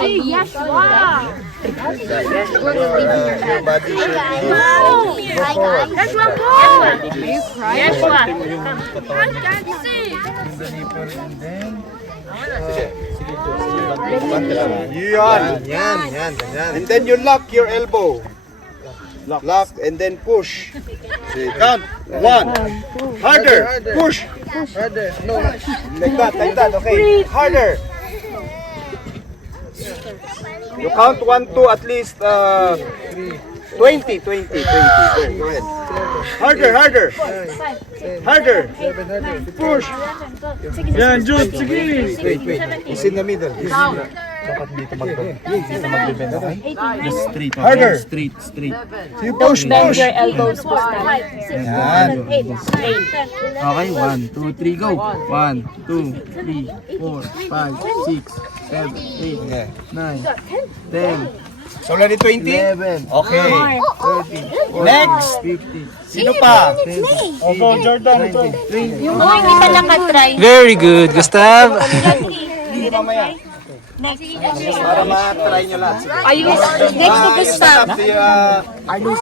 Yes, wow. Your body should go forward. That's one more. Yes, one. Yan. And then you lock your elbow. Lock and then push. Count. 1. Harder. Push. Harder. No. Like that. Okay. Harder. You count 1, 2, at least 20. Go ahead. Harder. Push. Yan, Jude, sige. Wait. It's in the middle. Dapat dito magbibend, okay? Just straight. Okay? Harder. Straight. You push. Your elbows po. Yan. Okay, 1, 2, 3, go. 1, 2, 3, 4, 5, 6, 7, 8, 9, 10, So already 20? 11, Okay. 13, Next. 15, Sino pa? Opo, Jordan, ito. Yung mga hindi pa nakatry. Very good, Gustav. Hindi mamaya. Para ma-try nyo lahat. Ayun. Next to Gustav. Stop the